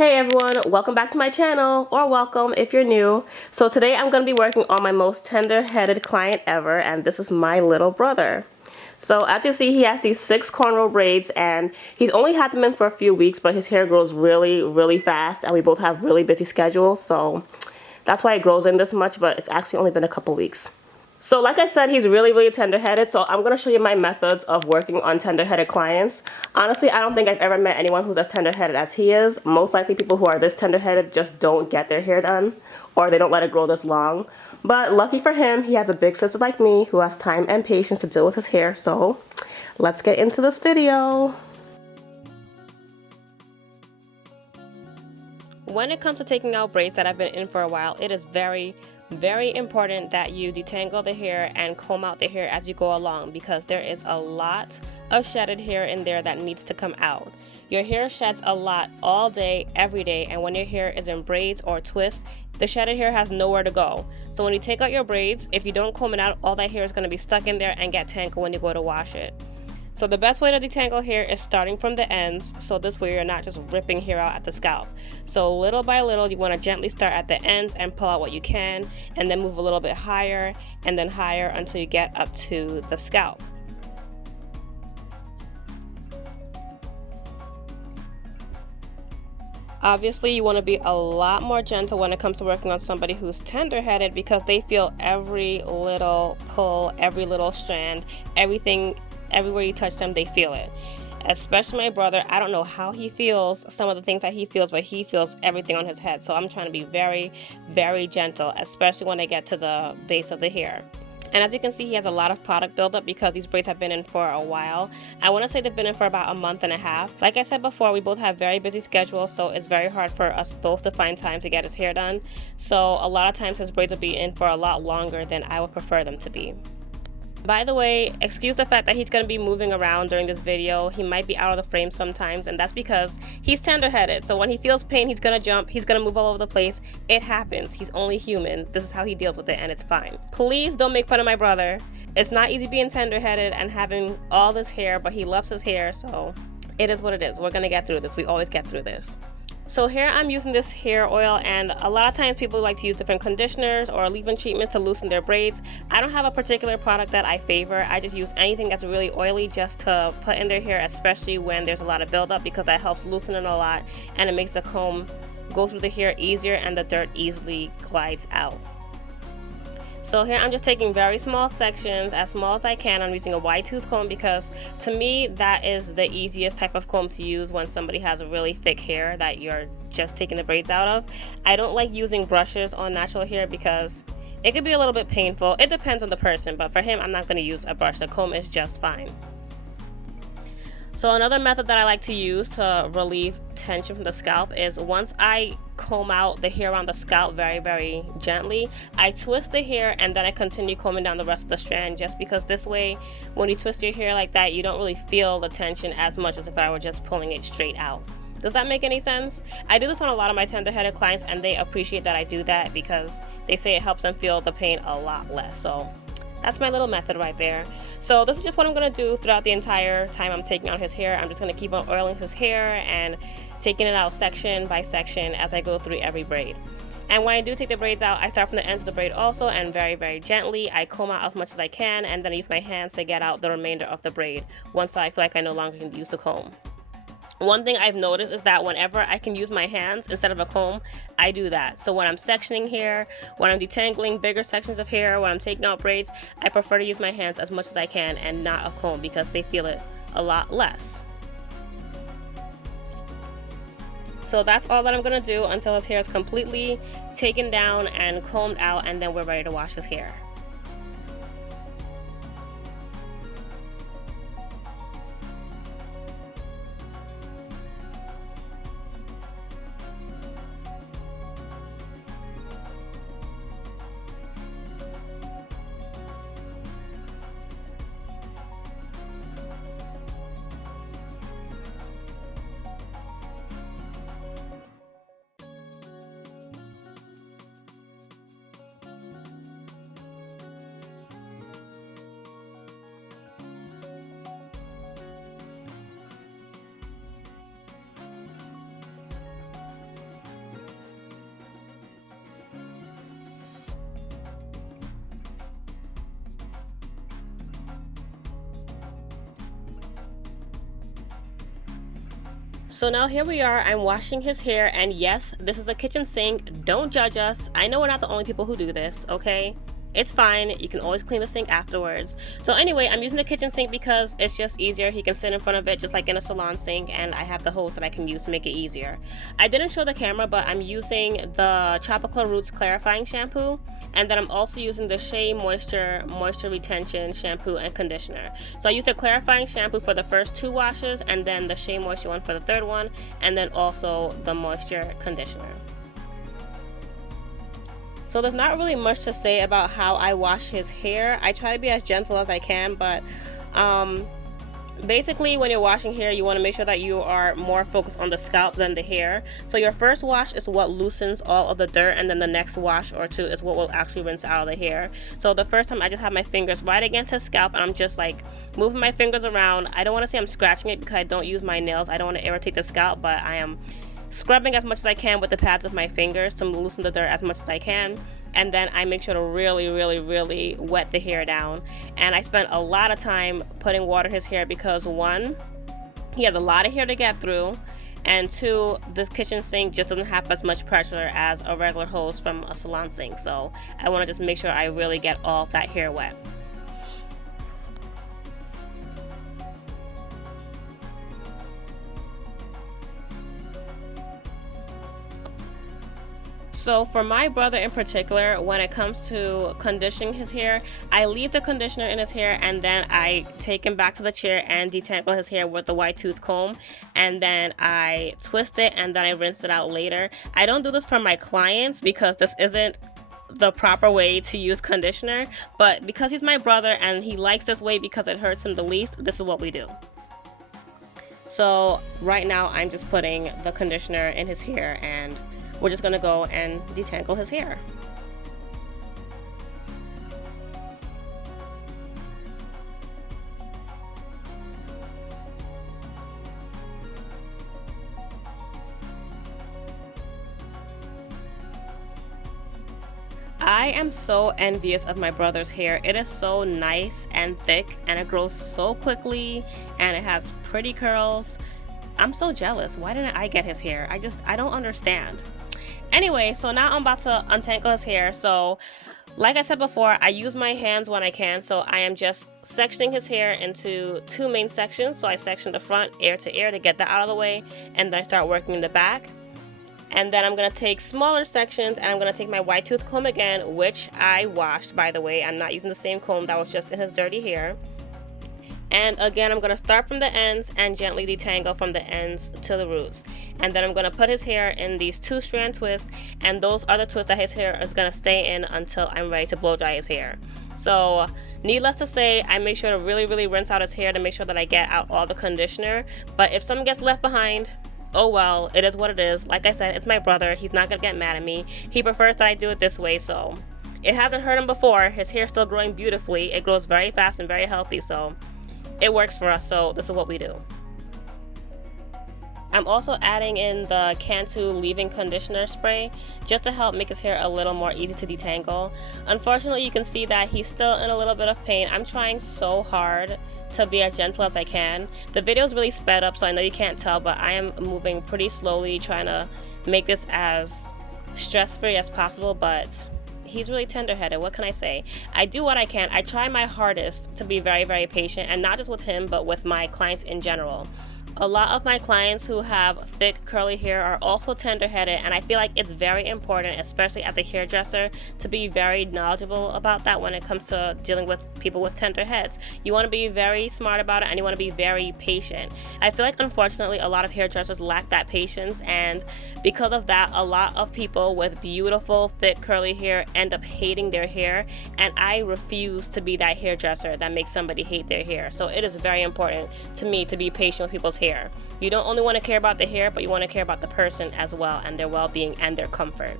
Hey everyone, welcome back to my channel, or welcome if you're new. So today I'm going to be working on my most tender-headed client ever, and this is my little brother. So as you see, he has these 6 cornrow braids, and he's only had them in for a few weeks, but his hair grows really fast, and we both have really busy schedules, so that's why it grows in this much, but it's actually only been a couple weeks. So like I said, he's really tender-headed, so I'm going to show you my methods of working on tender-headed clients. Honestly, I don't think I've ever met anyone who's as tender-headed as he is. Most likely people who are this tender-headed just don't get their hair done, or they don't let it grow this long. But lucky for him, he has a big sister like me who has time and patience to deal with his hair, so let's get into this video. When it comes to taking out braids that have been in for a while, it is very important that you detangle the hair and comb out the hair as you go along, because there is a lot of shedded hair in there that needs to come out. Your hair sheds a lot all day, every day, and when your hair is in braids or twists, the shedded hair has nowhere to go. So when you take out your braids, if you don't comb it out, all that hair is going to be stuck in there and get tangled when you go to wash it. So the best way to detangle hair is starting from the ends, so this way you're not just ripping hair out at the scalp. So little by little, you want to gently start at the ends and pull out what you can, and then move a little bit higher and then higher until you get up to the scalp. Obviously, you want to be a lot more gentle when it comes to working on somebody who's tender-headed, because they feel every little pull, every little strand, everything. Everywhere you touch them, they feel it. Especially my brother. I don't know how he feels some of the things that he feels, but he feels everything on his head. So I'm trying to be very gentle, especially when I get to the base of the hair. And as you can see, he has a lot of product buildup because these braids have been in for a while. I want to say they've been in for about a month and a half. Like I said before, we both have very busy schedules, so it's very hard for us both to find time to get his hair done. So a lot of times his braids will be in for a lot longer than I would prefer them to be. By the way, excuse the fact that he's going to be moving around during this video. He might be out of the frame sometimes, and that's because he's tender-headed. So when he feels pain, he's going to jump, he's going to move all over the place. It happens. He's only human. This is how he deals with it, and it's fine. Please don't make fun of my brother. It's not easy being tender-headed and having all this hair, but he loves his hair, so it is what it is. We're going to get through this. We always get through this. So here I'm using this hair oil, and a lot of times people like to use different conditioners or leave-in treatments to loosen their braids. I don't have a particular product that I favor. I just use anything that's really oily just to put in their hair, especially when there's a lot of buildup, because that helps loosen it a lot and it makes the comb go through the hair easier and the dirt easily glides out. So here I'm just taking very small sections, as small as I can. I'm using a wide tooth comb because to me that is the easiest type of comb to use when somebody has a really thick hair that you're just taking the braids out of. I don't like using brushes on natural hair because it could be a little bit painful. It depends on the person, but for him I'm not going to use a brush. The comb is just fine. So another method that I like to use to relieve tension from the scalp is once I comb out the hair around the scalp very gently, I twist the hair and then I continue combing down the rest of the strand, just because this way when you twist your hair like that, you don't really feel the tension as much as if I were just pulling it straight out. Does that make any sense? I do this on a lot of my tender-headed clients, and they appreciate that I do that because they say it helps them feel the pain a lot less. So that's my little method right there. So this is just what I'm going to do throughout the entire time I'm taking out his hair. I'm just going to keep on oiling his hair and taking it out section by section as I go through every braid. And when I do take the braids out, I start from the ends of the braid also, and very gently I comb out as much as I can, and then I use my hands to get out the remainder of the braid once I feel like I no longer can use the comb. One thing I've noticed is that whenever I can use my hands instead of a comb, I do that. So when I'm sectioning hair, when I'm detangling bigger sections of hair, when I'm taking out braids, I prefer to use my hands as much as I can and not a comb because they feel it a lot less. So that's all that I'm going to do until his hair is completely taken down and combed out, and then we're ready to wash his hair. So now here we are, I'm washing his hair, and yes, this is a kitchen sink. Don't judge us. I know we're not the only people who do this, okay? It's fine. You can always clean the sink afterwards. So anyway, I'm using the kitchen sink because it's just easier. He can sit in front of it just like in a salon sink, and I have the hose that I can use to make it easier. I didn't show the camera, but I'm using the Tropical Roots clarifying shampoo, and then I'm also using the Shea Moisture Retention shampoo and conditioner. So I used the clarifying shampoo for the first 2 washes, and then the Shea Moisture one for the 3rd one, and then also the moisture conditioner. So there's not really much to say about how I wash his hair. I try to be as gentle as I can, but basically when you're washing hair, you want to make sure that you are more focused on the scalp than the hair. So your first wash is what loosens all of the dirt, and then the next wash or 2 is what will actually rinse out of the hair. So the first time I just have my fingers right against his scalp, and I'm just like moving my fingers around. I don't want to say I'm scratching it because I don't use my nails. I don't want to irritate the scalp, but I am scrubbing as much as I can with the pads of my fingers to loosen the dirt as much as I can. And then I make sure to really wet the hair down. And I spent a lot of time putting water in his hair because 1, he has a lot of hair to get through, and 2, this kitchen sink just doesn't have as much pressure as a regular hose from a salon sink. So I want to just make sure I really get all that hair wet. So for my brother in particular, when it comes to conditioning his hair, I leave the conditioner in his hair, and then I take him back to the chair and detangle his hair with the white tooth comb, and then I twist it, and then I rinse it out later. I don't do this for my clients because this isn't the proper way to use conditioner, but because he's my brother and he likes this way because it hurts him the least, this is what we do. So right now I'm just putting the conditioner in his hair, and we're just gonna go and detangle his hair. I am so envious of my brother's hair. It is so nice and thick, and it grows so quickly, and it has pretty curls. I'm so jealous. Why didn't I get his hair? I don't understand. Anyway, so now I'm about to untangle his hair. So like I said before, I use my hands when I can. So I am just sectioning his hair into 2 main sections. So I section the front ear to ear to get that out of the way, and then I start working in the back. And then I'm going to take smaller sections, and I'm going to take my white tooth comb again, which I washed, by the way. I'm not using the same comb that was just in his dirty hair. And again, I'm going to start from the ends and gently detangle from the ends to the roots. And then I'm going to put his hair in these 2-strand twists, and those are the twists that his hair is going to stay in until I'm ready to blow dry his hair. So needless to say, I make sure to really rinse out his hair to make sure that I get out all the conditioner. But if something gets left behind, oh well, it is what it is. Like I said, it's my brother. He's not going to get mad at me. He prefers that I do it this way, so it hasn't hurt him before. His hair's still growing beautifully. It grows very fast and very healthy, so it works for us, so this is what we do. I'm also adding in the Cantu leave-in conditioner spray just to help make his hair a little more easy to detangle. Unfortunately, you can see that he's still in a little bit of pain. I'm trying so hard to be as gentle as I can. The video is really sped up, so I know you can't tell, but I am moving pretty slowly, trying to make this as stress-free as possible, but he's really tender-headed. What can I say? I do what I can. I try my hardest to be very patient, and not just with him, but with my clients in general. A lot of my clients who have thick curly hair are also tender-headed, and I feel like it's very important, especially as a hairdresser, to be very knowledgeable about that when it comes to dealing with people with tender heads. You want to be very smart about it, and you want to be very patient. I feel like unfortunately a lot of hairdressers lack that patience, and because of that, a lot of people with beautiful thick curly hair end up hating their hair, and I refuse to be that hairdresser that makes somebody hate their hair. So it is very important to me to be patient with people's hair. You don't only want to care about the hair, but you want to care about the person as well, and their well-being and their comfort.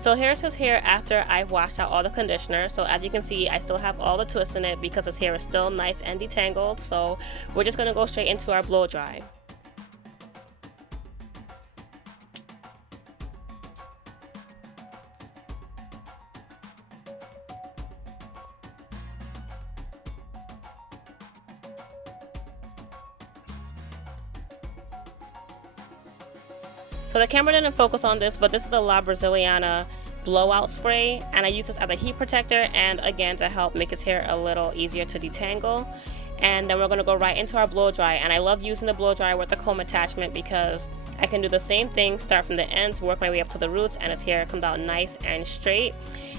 So here's his hair after I've washed out all the conditioner. So as you can see, I still have all the twists in it because his hair is still nice and detangled. So we're just going to go straight into our blow dry. So the camera didn't focus on this, but this is the La Braziliana blowout spray, and I use this as a heat protector and again to help make his hair a little easier to detangle. And then we're going to go right into our blow dry, and I love using the blow dryer with the comb attachment because I can do the same thing, start from the ends, work my way up to the roots, and his hair comes out nice and straight.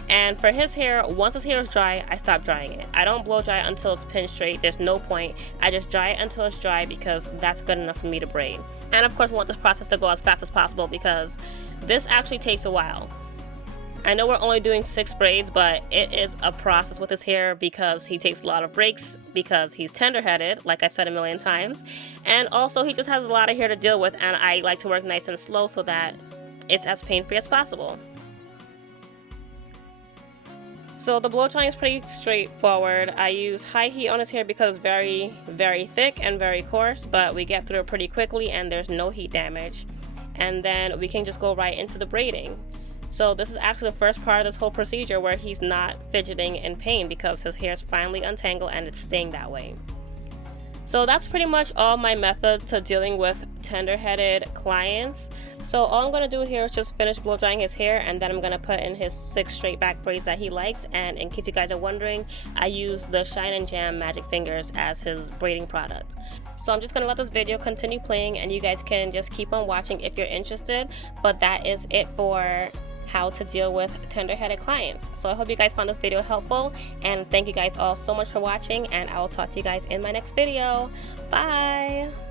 And for his hair, once his hair is dry, I stop drying it. I don't blow dry until it's pin straight. There's no point. I just dry it until it's dry because that's good enough for me to braid. And of course, we want this process to go as fast as possible because this actually takes a while. I know we're only doing 6 braids, but it is a process with his hair because he takes a lot of breaks because he's tender-headed, like I've said a million times. And also, he just has a lot of hair to deal with, and I like to work nice and slow so that it's as pain-free as possible. So the blow drying is pretty straightforward. I use high heat on his hair because it's very, very thick and very coarse, but we get through it pretty quickly and there's no heat damage. And then we can just go right into the braiding. So this is actually the first part of this whole procedure where he's not fidgeting in pain because his hair is finally untangled and it's staying that way. So that's pretty much all my methods to dealing with tender-headed clients. So all I'm going to do here is just finish blow drying his hair, and then I'm going to put in his 6 straight back braids that he likes. And in case you guys are wondering, I use the Shine and Jam Magic Fingers as his braiding product. So I'm just going to let this video continue playing and you guys can just keep on watching if you're interested. But that is it for how to deal with tender-headed clients. So I hope you guys found this video helpful, and thank you guys all so much for watching, and I will talk to you guys in my next video. Bye!